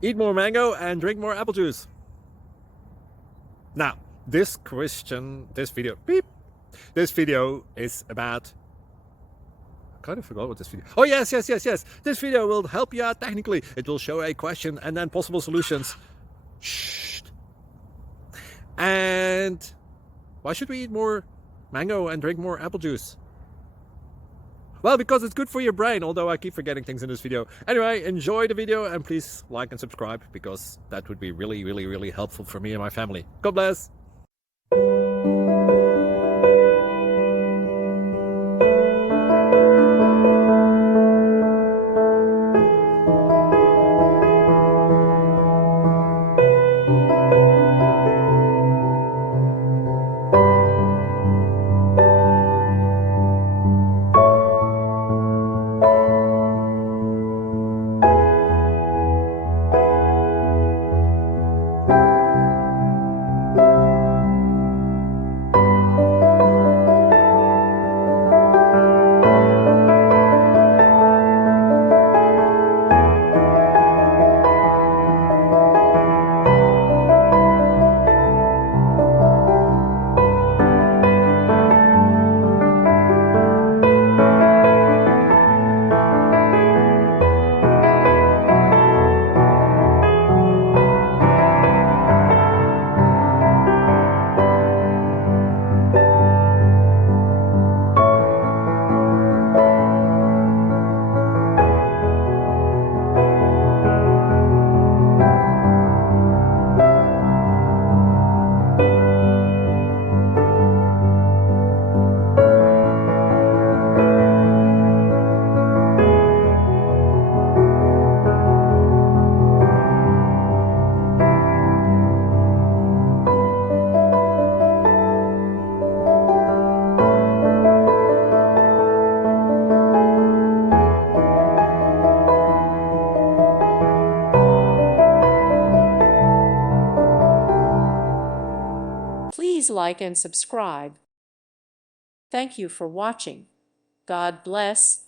Eat more mango and drink more apple juice. Now, this video is about, I kind of forgot what this video. Oh, yes. This video will help you out technically. It will show a question and then possible solutions. Shh. And why should we eat more mango and drink more apple juice? Well, because it's good for your brain, although I keep forgetting things in this video. Anyway, enjoy the video and please like and subscribe, because that would be really helpful for me and my family. God bless. Please like and subscribe. Thank you for watching. God bless.